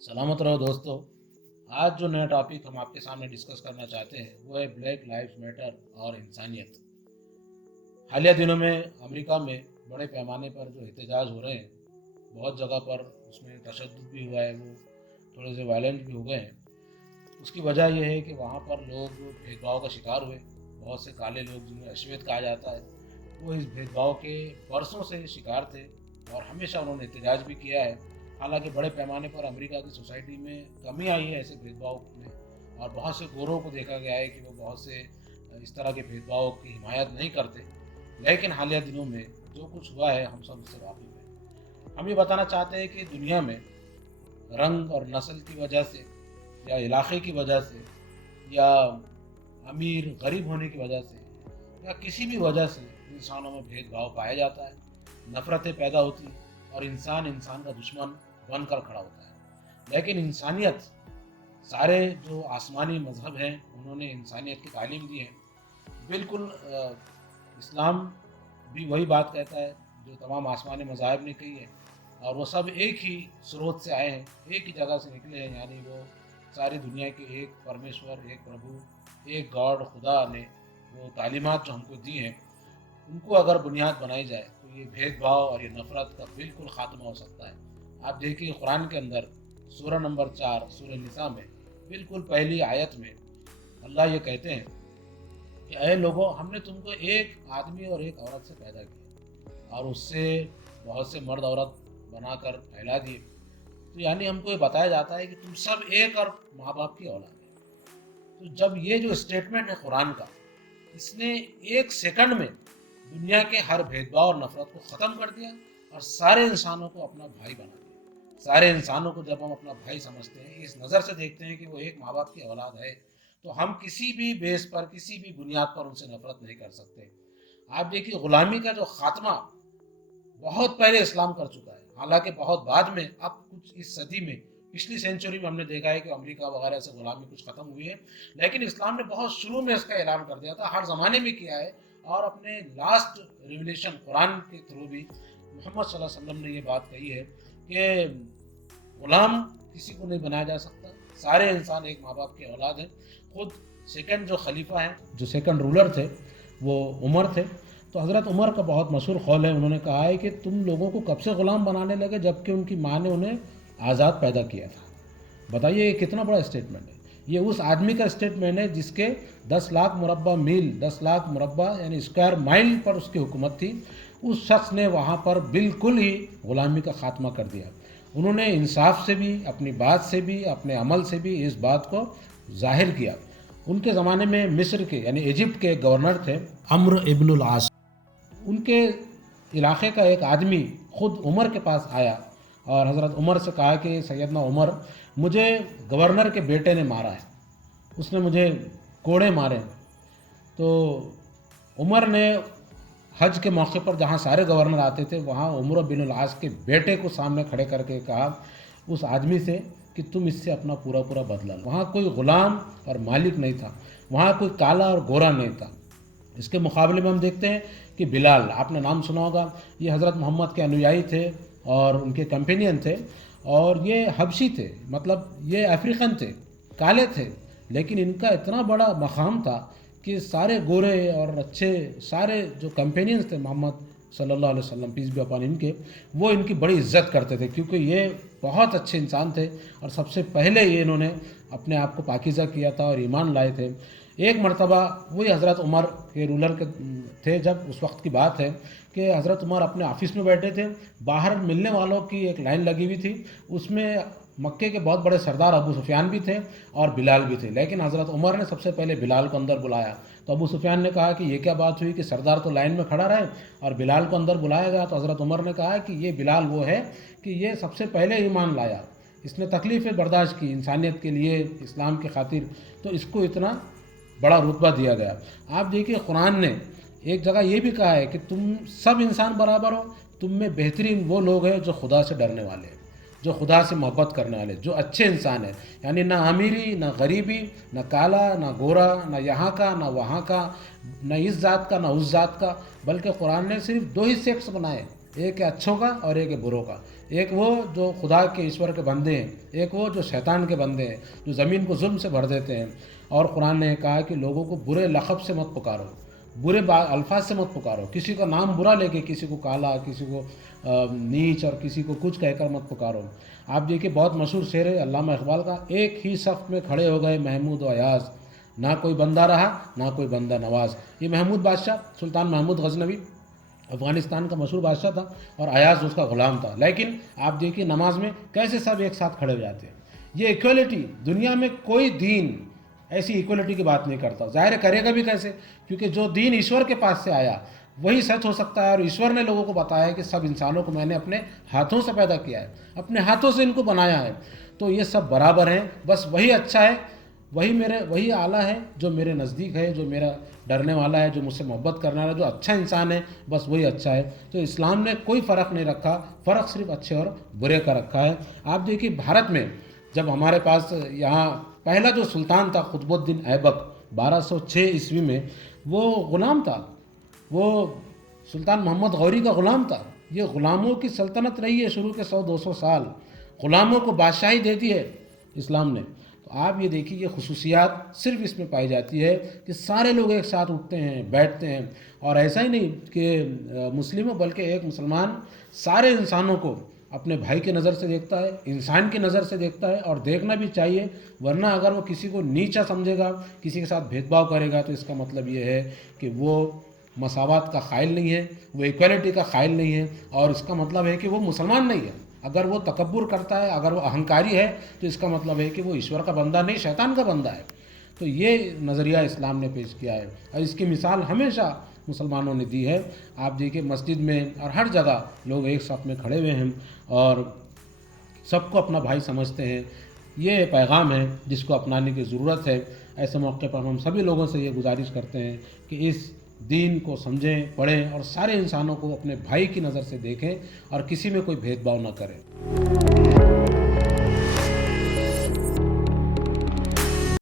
सलामत रहो दोस्तों। आज जो नया टॉपिक हम आपके सामने डिस्कस करना चाहते हैं वो है ब्लैक लाइव्स मैटर और इंसानियत। हालिया दिनों में अमेरिका में बड़े पैमाने पर जो एहतजाज हो रहे हैं, बहुत जगह पर उसमें तशद्दुद भी हुआ है, वो थोड़े से वायलेंट भी हो गए हैं। उसकी वजह यह है कि वहाँ पर लोग भेदभाव का शिकार हुए। बहुत से काले लोग जिन्हें अश्वेत कहा जाता है, वो इस भेदभाव के बरसों से शिकार थे और हमेशा उन्होंने एहतजाज भी किया है। हालांकि बड़े पैमाने पर अमेरिका की सोसाइटी में कमी आई है ऐसे भेदभाव में, और बहुत से गोरों को देखा गया है कि वो बहुत से इस तरह के भेदभाव की हिमायत नहीं करते। लेकिन हालिया दिनों में जो कुछ हुआ है हम सब उससे वाकिफ हैं। हम ये बताना चाहते हैं कि दुनिया में रंग और नस्ल की वजह से या इलाके की वजह से या अमीर गरीब होने की वजह से या किसी भी वजह से इंसानों में भेदभाव पाया जाता है, नफ़रतें पैदा होती हैं और इंसान इंसान का दुश्मन बनकर खड़ा होता है। लेकिन इंसानियत, सारे जो आसमानी मज़हब हैं उन्होंने इंसानियत की तालीम दी है। बिल्कुल इस्लाम भी वही बात कहता है जो तमाम आसमानी मज़ाहिब ने कही है, और वो सब एक ही स्रोत से आए हैं, एक ही जगह से निकले हैं। यानी वो सारी दुनिया के एक परमेश्वर, एक प्रभु, एक गॉड खुदा ने वो तालीमात जो हमको दी हैं, उनको अगर बुनियाद बनाई जाए तो ये भेदभाव और ये नफ़रत का बिल्कुल ख़ात्मा हो सकता है। आप देखिए कुरान के अंदर सूरह नंबर 4 सूरह निसा में बिल्कुल पहली आयत में अल्लाह ये कहते हैं कि ऐ लोगों, हमने तुमको एक आदमी और एक औरत से पैदा किया और उससे बहुत से मर्द औरत बनाकर फैला दिए। तो यानी हमको ये बताया जाता है कि तुम सब एक और माँ बाप की औलाद है। तो जब ये जो स्टेटमेंट है कुरान का, इसने एक सेकंड में दुनिया के हर भेदभाव और नफरत को ख़त्म कर दिया और सारे इंसानों को अपना भाई बना दिया। सारे इंसानों को जब हम अपना भाई समझते हैं, इस नज़र से देखते हैं कि वो एक माँ बाप की औलाद है, तो हम किसी भी बेस पर, किसी भी बुनियाद पर उनसे नफरत नहीं कर सकते। आप देखिए ग़ुलामी का जो ख़ात्मा बहुत पहले इस्लाम कर चुका है, हालांकि बहुत बाद में, अब कुछ इस सदी में, पिछली सेंचुरी में हमने देखा है कि अमेरिका वगैरह से ग़ुलामी कुछ ख़त्म हुई है। लेकिन इस्लाम ने बहुत शुरू में इसका ऐलान कर दिया था, हर ज़माने में किया है, और अपने लास्ट रिविलेशन कुरान के थ्रू भी मोहम्मद सल्लल्लाहु अलैहि वसल्लम ने ये बात कही है कि ग़ुलाम किसी को नहीं बनाया जा सकता, सारे इंसान एक माँ बाप के औलाद हैं। खुद सेकंड जो खलीफा हैं, जो सेकंड रूलर थे, वो उमर थे। तो हज़रत उमर का बहुत मशहूर कौल है, उन्होंने कहा है कि तुम लोगों को कब से ग़ुलाम बनाने लगे जबकि उनकी माँ ने उन्हें आज़ाद पैदा किया था। बताइए ये कितना बड़ा स्टेटमेंट है। ये उस आदमी का स्टेटमेंट है जिसके 10 लाख मुरब्बा मील, 10 लाख मुरब्बा यानी स्क्वायर माइल पर उसकी हुकूमत थी। उस शख्स ने वहाँ पर बिल्कुल ही ग़ुलामी का ख़ात्मा कर दिया। उन्होंने इंसाफ से भी, अपनी बात से भी, अपने अमल से भी इस बात को ज़ाहिर किया। उनके ज़माने में मिस्र के यानी इजिप्ट के गवर्नर थे अम्र इब्नुल आस। उनके इलाके का एक आदमी ख़ुद उमर के पास आया और हज़रत उमर से कहा कि सैयदना उमर, मुझे गवर्नर के बेटे ने मारा है, उसने मुझे कोड़े मारे। तो उमर ने हज के मौके पर जहाँ सारे गवर्नर आते थे, वहाँ उमर बिन आस के बेटे को सामने खड़े करके कहा उस आदमी से कि तुम इससे अपना पूरा पूरा बदला लो। वहाँ कोई ग़ुलाम और मालिक नहीं था, वहाँ कोई काला और गोरा नहीं था। इसके मुकाबले में हम देखते हैं कि बिलाल, आपने नाम सुना होगा, ये हज़रत मोहम्मद के अनुयायी थे और उनके कंपेनियन थे, और ये हबशी थे, मतलब ये अफ्रीकन थे, काले थे, लेकिन इनका इतना बड़ा मकाम था कि सारे गोरे और अच्छे सारे जो कंपेनियंस थे मोहम्मद सल्लल्लाहु अलैहि वसल्लम पीस बी अपॉन इनके, वो इनकी बड़ी इज्जत करते थे क्योंकि ये बहुत अच्छे इंसान थे और सबसे पहले ये इन्होंने अपने आप को पाकीज़ा किया था और ईमान लाए थे। एक मरतबा वही हज़रत उमर के रूलर के थे, जब उस वक्त की बात है कि हज़रत उमर अपने ऑफिस में बैठे थे, बाहर मिलने वालों की एक लाइन लगी हुई थी, उसमें मक्के के बहुत बड़े सरदार अबू सुफियान भी थे और बिलाल भी थे। लेकिन हज़रत उमर ने सबसे पहले बिलाल को अंदर बुलाया। तो अबू सुफियान ने कहा कि ये क्या बात हुई कि सरदार तो लाइन में खड़ा रहे और बिलाल को अंदर बुलाया गया। तो हज़रत उमर ने कहा कि ये बिलाल वो है कि ये सबसे पहले ईमान लाया, इसने तकलीफ़ें बर्दाश्त की इंसानियत के लिए, इस्लाम की खातिर, तो इसको इतना बड़ा रुतबा दिया गया। आप देखिए कुरान ने एक जगह ये भी कहा है कि तुम सब इंसान बराबर हो, तुम में बेहतरीन वो लोग हैं जो खुदा से डरने वाले हैं, जो खुदा से मोहब्बत करने वाले, जो अच्छे इंसान हैं। यानी ना अमीरी, ना गरीबी, ना काला, ना गोरा, ना यहाँ का, ना वहाँ का, ना इस ज़ात का, ना उस ज़ात का, बल्कि कुरान ने सिर्फ 2 ही सेक्ट्स बनाए, एक है अच्छों का और एक है बुरों का। एक वो जो खुदा के ईश्वर के बंदे हैं, एक वो जो शैतान के बंदे हैं, जो ज़मीन को जुल्म से भर देते हैं। और कुरान ने कहा कि लोगों को बुरे लक़ब से मत पुकारो, बुरे अल्फाज से मत पुकारो, किसी का नाम बुरा लेके, किसी को काला, किसी को नीच और किसी को कुछ कहकर मत पुकारो। आप देखिए बहुत मशहूर शेर है अल्लामा इकबाल का, एक ही सफ़ में खड़े हो गए महमूद और अयाज़, ना कोई बंदा रहा ना कोई बंदा नवाज। ये महमूद बादशाह, सुल्तान महमूद गजनवी, अफ़गानिस्तान का मशहूर बादशाह था और अयाज़ उसका ग़ुलाम था। लेकिन आप देखिए नमाज में कैसे सब एक साथ खड़े हो जाते हैं। ये इक्वलिटी, दुनिया में कोई दीन ऐसी इक्वलिटी की बात नहीं करता। ज़ाहिर करेगा भी कैसे, क्योंकि जो दीन ईश्वर के पास से आया वही सच हो सकता है। और ईश्वर ने लोगों को बताया है कि सब इंसानों को मैंने अपने हाथों से पैदा किया है, अपने हाथों से इनको बनाया है, तो ये सब बराबर हैं। बस वही अच्छा है, वही आला है जो मेरे नज़दीक है, जो मेरा डरने वाला है, जो मुझसे मोहब्बत करने वाला है, जो अच्छा इंसान है, बस वही अच्छा है। तो इस्लाम ने कोई फ़र्क नहीं रखा, फ़र्क सिर्फ अच्छे और बुरे का रखा है। आप देखिए भारत में जब हमारे पास यहाँ पहला जो सुल्तान था कुतुबुद्दीन ऐबक 1206 ईस्वी में, वो ग़ुलाम था, वो सुल्तान मोहम्मद गौरी का ग़ुलाम था। ये ग़ुलामों की सल्तनत रही है शुरू के 100-200 साल, ग़ुलामों को बादशाही दे दी है इस्लाम ने। तो आप ये देखिए ये खुसूसियात सिर्फ इसमें पाई जाती है कि सारे लोग एक साथ उठते हैं, बैठते हैं। और ऐसा ही नहीं कि मुस्लिमों, बल्कि एक मुसलमान सारे इंसानों को अपने भाई की नज़र से देखता है, इंसान की नज़र से देखता है, और देखना भी चाहिए। वरना अगर वो किसी को नीचा समझेगा, किसी के साथ भेदभाव करेगा, तो इसका मतलब ये है कि वो मसावत का क़ाइल नहीं है, वो इक्वलिटी का क़ाइल नहीं है, और इसका मतलब है कि वो मुसलमान नहीं है। अगर वो तकब्बुर करता है, अगर वो अहंकारी है, तो इसका मतलब है कि वो ईश्वर का बंदा नहीं, शैतान का बंदा है। तो ये नज़रिया इस्लाम ने पेश किया है और इसकी मिसाल हमेशा मुसलमानों ने दी है। आप देखिए मस्जिद में और हर जगह लोग एक साथ में खड़े हुए हैं और सबको अपना भाई समझते हैं। ये पैगाम है जिसको अपनाने की ज़रूरत है। ऐसे मौके पर हम सभी लोगों से ये गुजारिश करते हैं कि इस दीन को समझें, पढ़ें और सारे इंसानों को अपने भाई की नज़र से देखें और किसी में कोई भेदभाव न करें।